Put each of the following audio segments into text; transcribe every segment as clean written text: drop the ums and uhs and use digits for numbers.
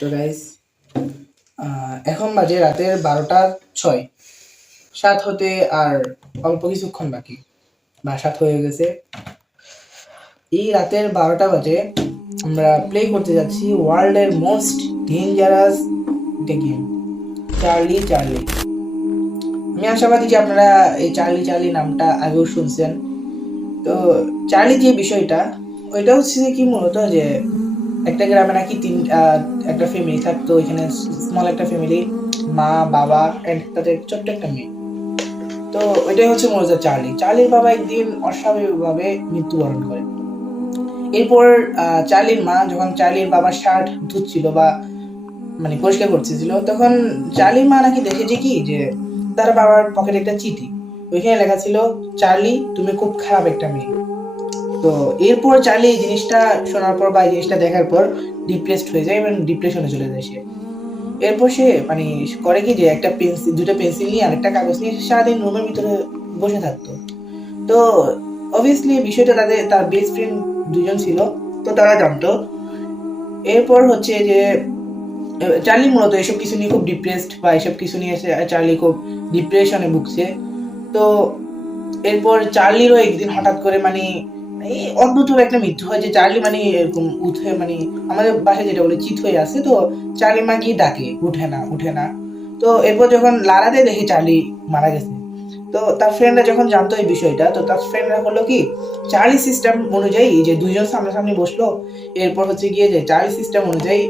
তো গাইস এখন বাজে রাতের 12টা 6। 7 হতে আর অল্প কিছুক্ষণ বাকি, বা 7 হয়ে গেছে। এই রাতের 12টা বাজে আমরা প্লে করতে যাচ্ছি ওয়ার্ল্ডের most dangerous game, Charlie Charlie. আমি আশাবাদী যে আপনারা এই চার্লি চার্লি নামটা আগেও শুনছেন। তো চার্লি যে বিষয়টা, ওইটা হচ্ছে কি মূলত যে একটা গ্রামে নাকি একটা ফ্যামিলি থাকতো। এখানে স্মল একটা ফ্যামিলি, মা বাবা এন্ড তাদের ছোট্ট একটা মেয়ে। তো ওইটাই হচ্ছে মূলত চার্লি। চার্লির বাবা একদিন অস্বাভাবিকভাবে মৃত্যুবরণ করে। এরপর চার্লির মা যখন চার্লির বাবার শার্ট ধুচ্ছিল বা মানে পরিষ্কার করতেছিল, তখন চার্লির মা নাকি দেখেছে কি যে তার বাবার পকেটে একটা চিঠি। ওইখানে লেখা ছিল, চার্লি তুমি খুব খারাপ একটা মেয়ে। তো এরপর চার্লি এই জিনিসটা শোনার পর বা এই জিনিসটা দেখার পর ডিপ্রেসড হয়ে যায় এবং ডিপ্রেশনে চলে যায় সে। এরপর সে মানে করে কি যে একটা পেন্সিল, দুটো পেন্সিল নিয়ে আর একটা কাগজ নিয়ে সারাদিন রুমের ভিতরে বসে থাকতো। তো অবভিয়াসলি বিষয়টা তার বেস্ট ফ্রেন্ড দুজন ছিল, তো তারা জানতো। এরপর হচ্ছে যে চার্লি মূলত এসব কিছু নিয়ে খুব ডিপ্রেসড, বা এসব কিছু নিয়ে চার্লি খুব ডিপ্রেশনে ভুগছে। তো এরপর চার্লিরও একদিন হঠাৎ করে মানে এই অদ্ভুত একটা মৃত্যু হয়, যে চার্লি মানে এরকম উঠে মানে আমাদের বাসায় যেটা বলে চিত হয়ে আছে। তো চার্লি মা গিয়ে ডাকে, উঠে না উঠে না। তো এরপর যখন লাড়াতে দেখি চার্লি মারা গেছে। তো তার ফ্রেন্ডরা যখন জানতো এই বিষয়টা, তো তার ফ্রেন্ডরা করলো কি, চার্লি সিস্টেম অনুযায়ী যে দুইজন সামনাসামনি বসলো। এরপর হচ্ছে গিয়ে যে চার্লি সিস্টেম অনুযায়ী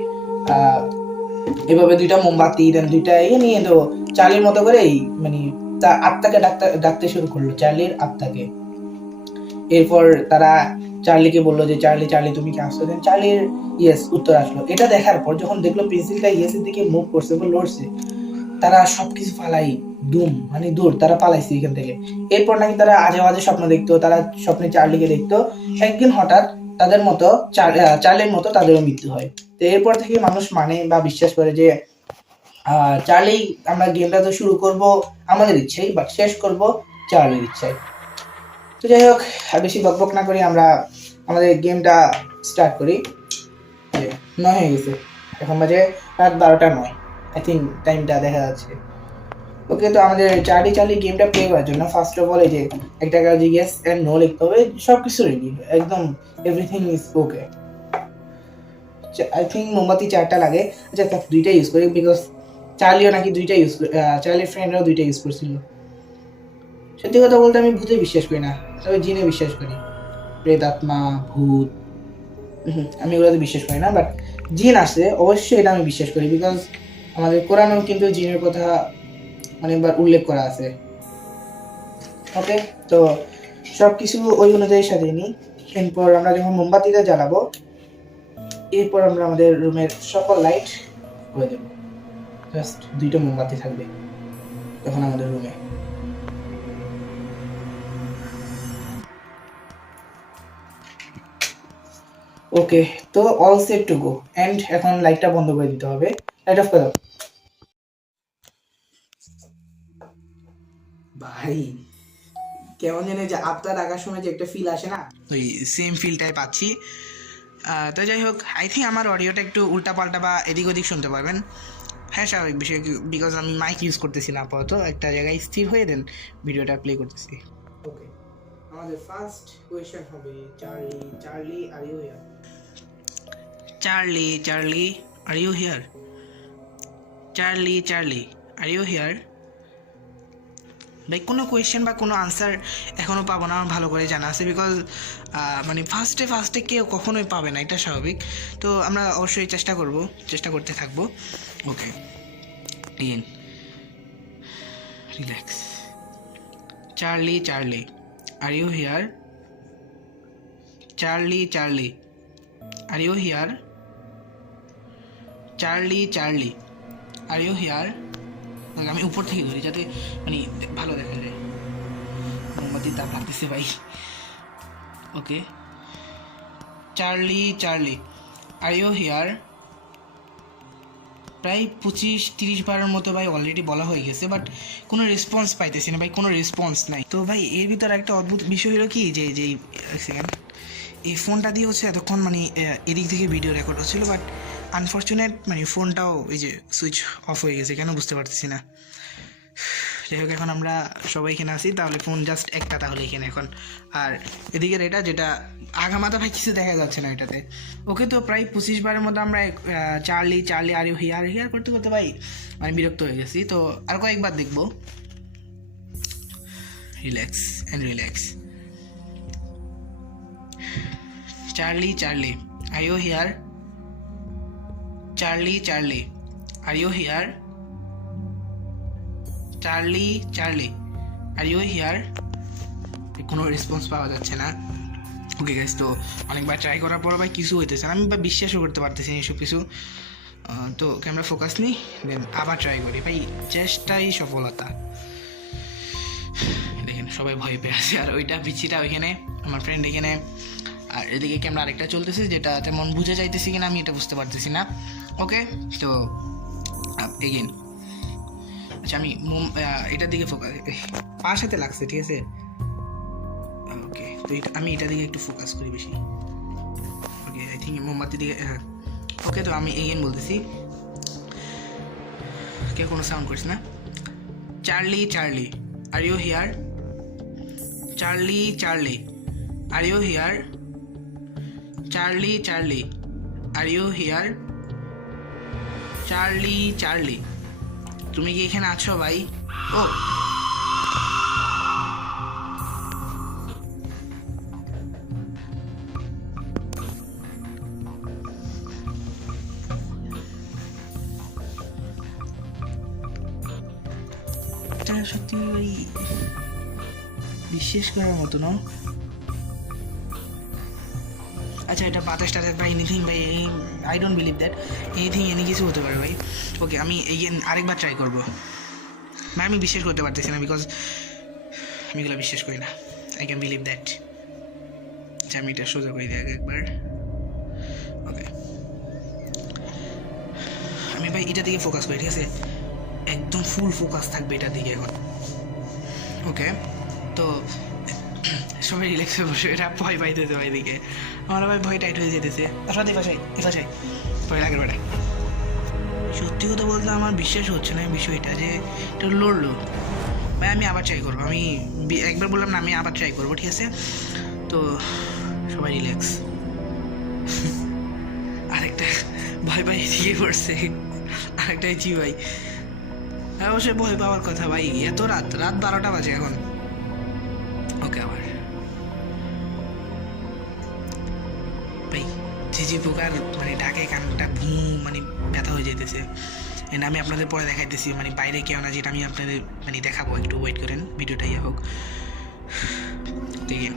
এভাবে দুইটা মোমবাতি দেন, দুইটা নিয়ে তো চার্লির মতো করে মানে তার আত্মাকে ডাকতে শুরু করলো, চার্লির আত্মাকে। এরপর তারা চার্লিকে বললো যে চার্লি চার্লি তুমি কি আসছো? দেন চার্লির ইয়েস উত্তর আসলো। এটা দেখার পর যখন দেখলো পেন্সিলটা ইয়েসের দিকে মুভ করছে বা লড়ছে, তারা সবকিছু পালাই মানে দূর, তারা পালাইছে এখান থেকে। এরপর নাকি তারা আজে বাজে স্বপ্ন দেখতো, তারা স্বপ্নে চার্লিকে দেখতো। একদিন হঠাৎ তাদের মতো চার্লির মতো তাদেরও মৃত্যু হয়। তো এরপর থেকে মানুষ মানে বা বিশ্বাস করে যে চার্লি, আমরা গেমটা তো শুরু করব আমাদের ইচ্ছাই, বাট শেষ করব চার্লির ইচ্ছায়। তো যাই হোক, আর বেশি বকবক না করি, আমরা আমাদের গেমটা স্টার্ট করি। 9 হয়ে গেছে, এখন বাজে রাত 12টা 9। আই থিঙ্ক টাইমটা দেখা যাচ্ছে। ওকে, তো আমাদের চার্লি চার্লি গেমটা প্লে করার জন্য ফার্স্ট অফ অল এই যে একটা কাজ ইয়েস এন্ড নো লিখতে হবে। সব কিছু রেডি, একদম everything is okay. I think মোমবাতি 4টা লাগে। আচ্ছা, দুইটা ইউজ করি, বিকজ চার্লিও নাকি দুইটা ইউজ করে, চার্লির ফ্রেন্ডরাও দুইটা ইউজ করছিল। সত্যি কথা বলতে আমি ভূতে বিশ্বাস করি না, তবে জিনে বিশ্বাস করি। প্রেতাত্মা, ভূত, আমি ওগুলোতে বিশ্বাস করি না। বাট জিন আছে অবশ্যই, এটা আমি বিশ্বাস করি, বিকজ আমাদের কোরআনেও কিন্তু জিনের কথা অনেকবার উল্লেখ করা আছে। ওকে, তো সব কিছু ওই অনুযায়ী সাজিয়ে নিই। এরপর আমরা যখন মোমবাতিটা জ্বালাবো, এরপর আমরা আমাদের রুমের সকল লাইট করে দেবো। জাস্ট দুইটা মোমবাতি থাকবে তখন আমাদের রুমে। ওকে, তো all set to go. And এখন লাইটটা বন্ধ করে দিতে হবে। লাইট অফ করে দাও ভাই। কেমন জানি যে আত্মা ডাকার সময় যে একটা ফিল আসে না, ওই সেম ফিলটাই পাচ্ছি। তো যাই হোক, আই থিঙ্ক আমার অডিওটা একটু উল্টাপাল্টা বা এদিক ওদিক শুনতে পারবেন। হ্যাঁ, স্বাভাবিক বিষয়, বিকজ আমি মাইক ইউজ করতেছি না আপাতত। একটা জায়গায় স্থির হয়ে দেন ভিডিওটা প্লে করতেছি। ওকে, আমাদের ফার্স্ট কোয়েশ্চেন হবে, Charlie Charlie are you here? Charlie Charlie are you here? Charlie Charlie are you here? ভাই, কোনো কোয়েশ্চেন বা কোনো আনসার এখনও পাবো না, আমার ভালো করে জানা আছে, বিকজ মানে ফার্স্টে কেউ কখনোই পাবে না, এটা স্বাভাবিক। তো আমরা অবশ্যই চেষ্টা করতে থাকবো। Okay, in relax. Charlie Charlie are you here? Charlie Charlie are you here? Charlie Charlie are you here? আমি উপর থেকে ধরি যাতে মানে ভালো দেখা যায়। মোমবাতির তাপ লাগতেছে ভাই। Okay, Charlie Charlie are you here? প্রায় 25-30 বারের মতো ভাই অলরেডি বলা হয়ে গেছে, বাট কোনো রেসপন্স পাইতেছি না ভাই, কোনো রেসপন্স নাই। তো ভাই এর ভিতরে একটা অদ্ভুত বিষয় হলো কি, যে সেকেন্ড এই ফোনটা দিয়ে হচ্ছে এতক্ষণ মানে এদিক থেকে ভিডিও রেকর্ড হচ্ছিলো, বাট আনফর্চুনেট মানে ফোনটাও এই যে সুইচ অফ হয়ে গেছে, কেন বুঝতে পারতেছি না। যাই হোক, এখন আমরা সবাই এখানে আসি, তাহলে ফোন জাস্ট একটা তাহলে এখানে এখন। আর এদিকের এটা যেটা আগামাতা ভাই কিছু দেখা যাচ্ছে না এটাতে। ওকে, তো প্রায় 25 বারের মতো আমরা Charlie Charlie are you here here করতে করতে ভাই আমি বিরক্ত হয়ে গেছি। তো আর কয়েকবার দেখবো। Relax and relax. Charlie Charlie are you here, Charlie Charlie are you here, Charlie Charlie are you here. কোনো রেসপন্স পাওয়া যাচ্ছে না। ওকে গাইস, তো অনেকবার ট্রাই করার পর ভাই কিছু হইতেছে না, আমি বা বিশ্বাসও করতে পারতেছি না এসব কিছু। তো ক্যামেরা ফোকাস নিই, দেন আবার ট্রাই করি ভাই, চেষ্টাই সফলতা। দেখেন সবাই ভয় পেয়ে আছে, আর ওইটা বিচিটা ওইখানে, আমার ফ্রেন্ড এখানে, আর এদিকে ক্যামেরা আরেকটা চলতেছে যেটা তেমন বুঝে যাইতেছি কিনা আমি এটা বুঝতে পারতেছি না। ওকে, তো এগেইন আচ্ছা আমি এটার দিকে ফোকাস, পার সাথে লাগছে, ঠিক আছে। ওকে, তো আমি এটার দিকে একটু ফোকাস করি বেশি। ওকে, আই থিঙ্ক মোমবাতির দিকে, হ্যাঁ। ওকে, তো আমি এগেইন বলতেছি, কে কোনো সাউন্ড করিস না। Charlie Charlie are you here, Charlie Charlie are you here, Charlie Charlie are you here, Charlie Charlie তুমি কি এখানে আছো ভাই? ও সত্যি ওই বিশ্বাস করার মতো না। আচ্ছা, এটা বাতাস টাতাস বা এনিথিং ভাই, I don't believe that anything any কিছু হতে পারে ভাই। ওকে, আমি এগেন আরেকবার ট্রাই করবো ভাই, আমি বিশ্বাস করতে পারতেছি না, বিকজ আমি এগুলো বিশ্বাস করি না। I can believe that. আচ্ছা, আমি এটা সোজা করে দিই আগে একবার। ওকে, আমি ভাই এটার দিকে ফোকাস করি, ঠিক আছে, একদম ফুল ফোকাস থাকবে এটার দিকে এখন। ওকে, তো সবাই রিল্যাক্স হয়ে বসে, এটা ভয় পাইতেছে ভাই দিকে, আমার ভাই ভয় টাইট হয়ে যেতেছে। আসলে এফাসাই ভয় লাগে বেটা। সত্যি কথা বলতে আমার বিশ্বাস হচ্ছে না বিষয়টা যে এটা লড়লো ভাই। আমি আবার ট্রাই করবো, আমি একবার বললাম না, আমি আবার ট্রাই করবো, ঠিক আছে। তো সবাই রিল্যাক্স। আরেকটা ভয় পাই দিয়ে পড়ছে, আরেকটাই জি ভাই, অবশ্যই ভয় পাওয়ার কথা ভাই, এত রাত 12টা বাজে এখন। ওকে, আবার ভাই ঝিঝি পোকার মানে ডাকে কানটা মানে ব্যথা হয়ে যেতেছে। এন্ড আমি আপনাদের পরে দেখাইতেছি, মানে বাইরে কেউ না, যেটা আমি আপনাদের মানে দেখাবো, একটু ওয়েট করেন, ভিডিওটা ইয়ে হোক। দেখেন,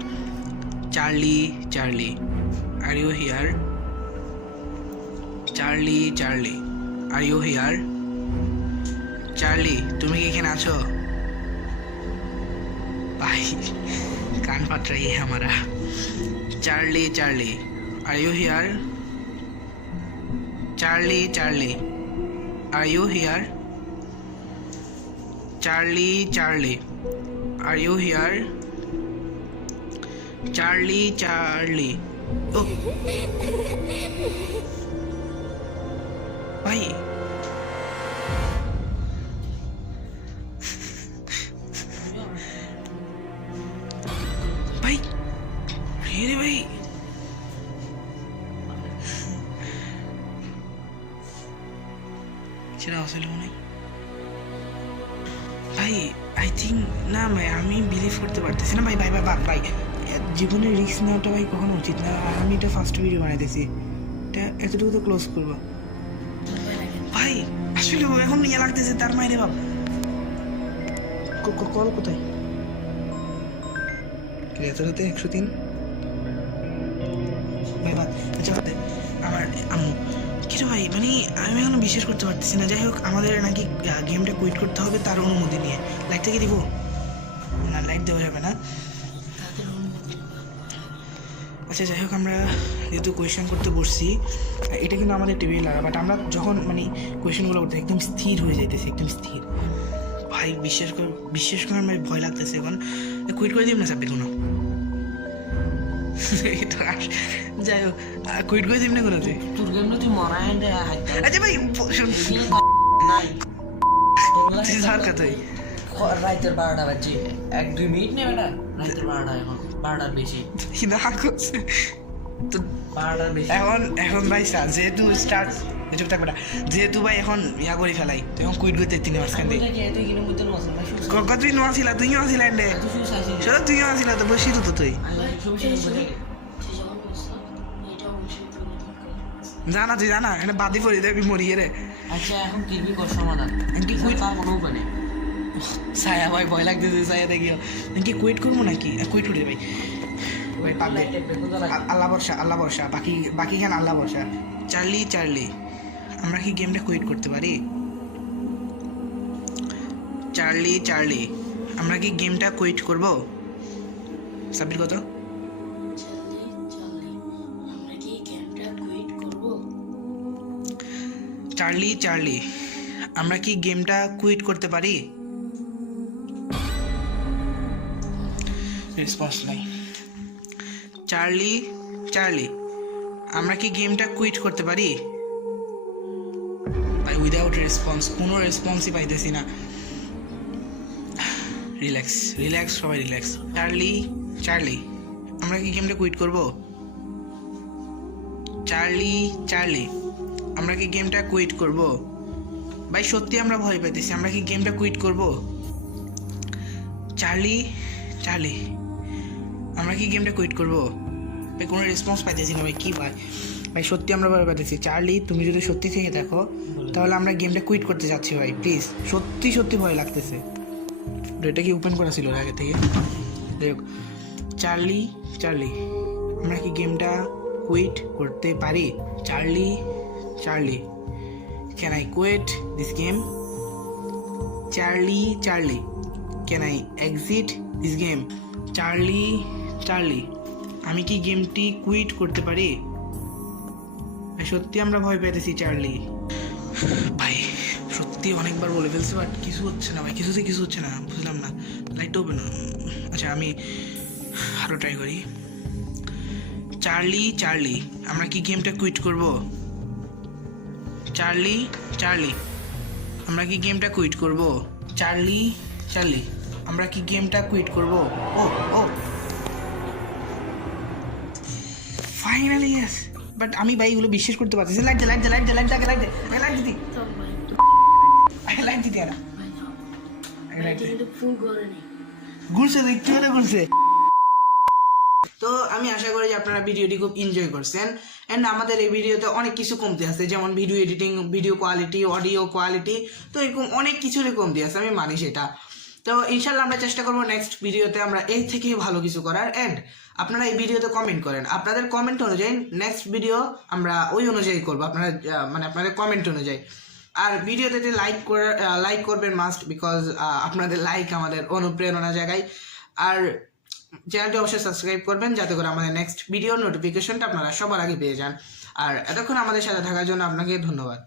Charlie Charlie are you here, Charlie Charlie are you here, Charlie তুমি কি এখানে আছো ভাই? কান পাত্রাই हमारा। Charlie Charlie are you here, Charlie Charlie are you here, Charlie Charlie are you here, Charlie Charlie. ও ভাই, ভাই রে ভাই, সেটা আসলে মনে ভাই, আই থিঙ্ক না ভাই, আমি বিলিভ করতে পারতেছি না ভাই। ভাই ভাই ভাই জীবনে রিস্ক নেওয়াটা ভাই কখনো উচিত না। আর আমি এটা ফার্স্ট ভিডিও বানাইতেছি, এটা এতটুকু তো ক্লোজ করবো ভাই। আসলে এখন ইয়ে লাগতেছে তার মাইরে বাপ। কল কোথায়? এত রাতে 103 ভাই বাদ। আচ্ছা, আমার আম্মু কিছু ভাই, মানে আমি এখনো বিশ্বাস করতে পারতেছি না। যাই হোক, আমাদের নাকি গেমটা কুইট করতে হবে তার অনুমতি নিয়ে। লাইটটা কি দিব না? লাইট দেওয়া যাবে না। আচ্ছা, যাই হোক, আমরা যেহেতু কোয়েশ্চেন করতে বসছি, এটা কিন্তু আমাদের টেবিলে লাগা, বাট আমরা যখন মানে কোয়েশ্চেনগুলো করতে একদম স্থির হয়ে যাইতেছে, একদম স্থির ভাই। বিশ্বাস করার ভাই ভয় লাগতেছে এখন। কুইট করে দিব না সাব্বির কোনো যাই হোক কুইট করে দিবি না কোনোতে তোর গেম তুই মরাই দে আচ্ছা ভাই শোন নাই তুই যার কথাই রাইতের 12টা বাজছে 1-2 মিনিট নেবে না রাইতের 12টা এখন 12টার বেশি না করছে তো 12টার বেশি এখন ভাই স্যার যেহেতু স্টার্ট চুপ থাকবে না যেহেতু ভাই এখন ইয়া করে ফেলাই তুই এখন কুইট করতে 3 মাস কান্দে তুই কিলো মধ্যে নস না কত তুই নোয়া ছিল তুইও আসিল এন্ডে চলো তুইও আসিল তো বসি তো তুই জানা তুই জানা এখানে বাদি পড়ি দেবি মরিয়ে রে আচ্ছা এখন কি কর সমাধান কি কুইট তার কোনো উপায় নেই ছায়া ভাই ভয় লাগতেছে ছায়া দেখিও কি কুইট করবো নাকি কুইট উঠে ভাই ভাই পাবে আল্লাহ ভরসা বাকি খান আল্লাহ ভরসা চার্লি আমরা কি গেমটা কুইট করতে পারি চার্লি আমরা কি গেমটা কুইট করব সাবির কত চার্লি আমরা কি গেমটা কুইট করতে পারি রেসপন্স নাই চার্লি আমরা কি গেমটা কুইট করতে পারি ভাই উইদাউট রেসপন্স কোনো রেসপন্সই পাইতেছি না রিল্যাক্স সবাই রিল্যাক্স চার্লি আমরা কি গেমটা কুইট করব চার্লি আমরা কি গেমটা কুইট করব ভাই সত্যি আমরা ভয় পাইতেছি আমরা কি গেমটা কুইট করব চার্লি আমরা কি গেমটা কুইট করব ভাই কোনো রেসপন্স পাইতেছি না ভাই কি ভাই সত্যি আমরা ভয় পাইতেছি চার্লি তুমি যদি সত্যি থেকে দেখো তাহলে আমরা গেমটা কুইট করতে যাচ্ছি ভাই প্লিজ সত্যি ভয় লাগতেছে এটা কি ওপেন করা ছিল আগে থেকে দেখ চার্লি আমরা কি গেমটা কুইট করতে পারি Charlie can I quit this game Charlie can I exit this game Charlie আমি কি গেমটি কুইট করতে পারি সত্যি আমরা ভয় পেতেছি চার্লি ভাই সত্যি অনেকবার বলে ফেলছি বাট কিছু হচ্ছে না ভাই কিছু হচ্ছে না বুঝলাম না লাইট ওপেন আচ্ছা আমি আরো ট্রাই করি চার্লি আমরা কি গেমটা কুইট করব চার্লি আমরা কি গেমটা কুইট করব চার্লি আমরা কি গেমটা কুইট করব ও ফাইনালি ইয়েস বাট আমি ভাই এগুলো বিশ্বাস করতে পারতেছি লাইট দে ঘুরছে তো আমি আশা করি যে আপনারা ভিডিওটি খুব এনজয় করছেন এন্ড আমাদের এই ভিডিওতে অনেক কিছু কমতি আছে যেমন video editing video quality audio quality তো এরকম অনেক কিছুরই কমতি আছে আমি মানি সেটা তো ইনশাল্লাহ আমরা চেষ্টা করবো নেক্সট ভিডিওতে আমরা এই থেকে ভালো কিছু করার এন্ড আপনারা এই ভিডিওতে কমেন্ট করেন আপনাদের কমেন্ট অনুযায়ী নেক্সট ভিডিও আমরা ওই অনুযায়ী করবো আপনারা মানে আপনাদের কমেন্ট অনুযায়ী আর ভিডিওতে লাইক করবেন মাস্ট বিকজ আপনাদের লাইক আমাদের অনুপ্রেরণা জায়গায় আর চ্যানেলটি অবশ্যই সাবস্ক্রাইব করবেন যাতে করে আমাদের নেক্সট ভিডিওর নোটিফিকেশনটা আপনারা সবার আগে পেয়ে যান আর এতক্ষণ আমাদের সাথে থাকার জন্য আপনাকে ধন্যবাদ